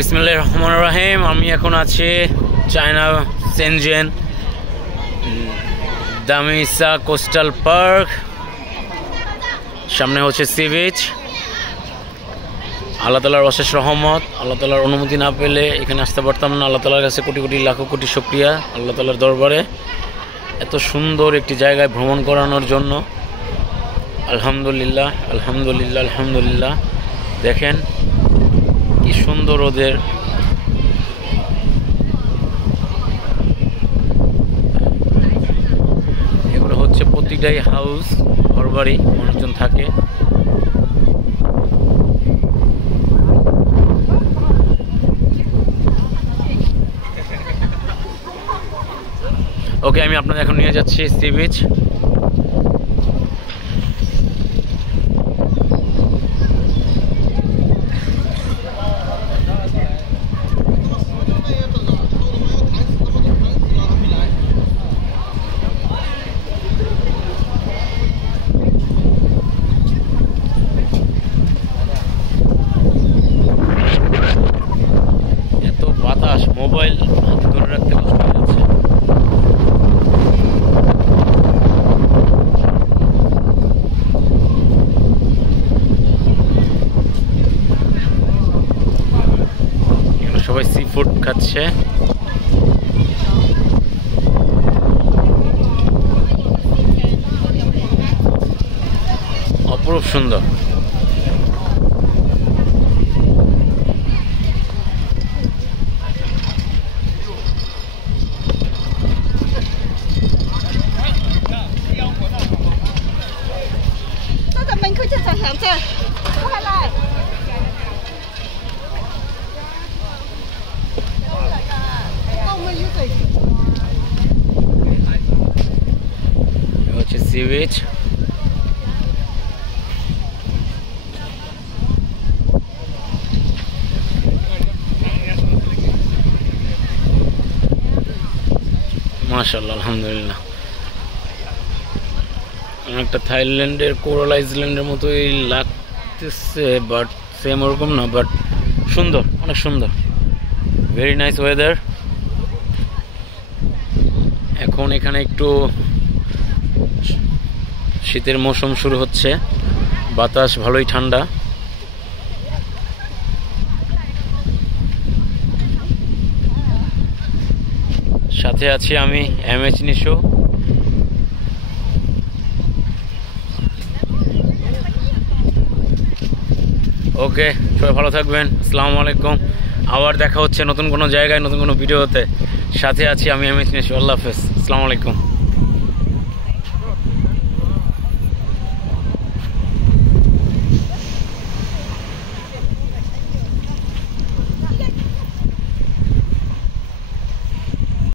বিসমিল্লাহির রহমানির রহিম। আমি এখন আছি চায়না সেনজেন দামিসা কোস্টাল পার্ক। সামনে হচ্ছে সি বিচ। আল্লাহ তাআলার অশেষ রহমত। আল্লাহ তাআলার অনুমতি না পেলে এখানে আসতে পারতাম না। আল্লাহ তাআলার কাছে কোটি কোটি লাখো কোটি শুকরিয়া আল্লাহ তাআলার দরবারে এত সুন্দর একটি জায়গায় ভ্রমণ করানোর জন্য। আলহামদুলিল্লাহ আলহামদুলিল্লাহ আলহামদুলিল্লাহ। দেখেন কি সুন্দর ওদের এগুলো হচ্ছে প্রতিটাই হাউস, ঘরবাড়ি, মানুষজন থাকে। ওকে, আমি আপনাদের এখন নিয়ে যাচ্ছি সি বিচ। এত বাতাস, মোবাইল ধরে রাখতে কষ্ট হয়ে যাচ্ছে। সবাই সি ফুড খাচ্ছে। অপরূপ সুন্দর। হচ্ছে সি বিচ। মাশাআল্লাহ আলহামদুলিল্লাহ। অনেকটা থাইল্যান্ডের কোরাল আইল্যান্ডের মতোই লাগতেছে, বাট সেম ওরকম না, বাট সুন্দর, অনেক সুন্দর। Very nice weather. এখন এখানে একটু শীতের মৌসুম শুরু হচ্ছে, বাতাস ভালোই ঠান্ডা। সাথে আছি আমি MH নিশো। ওকে, সবাই ভালো থাকবেন। আসসালামু আলাইকুম। আবার দেখা হচ্ছে নতুন কোনো জায়গায়, নতুন কোনো ভিডিওতে। সাথে আছি আমি MH নিশো। আল্লাহ হাফেজ। আসসালামু আলাইকুম।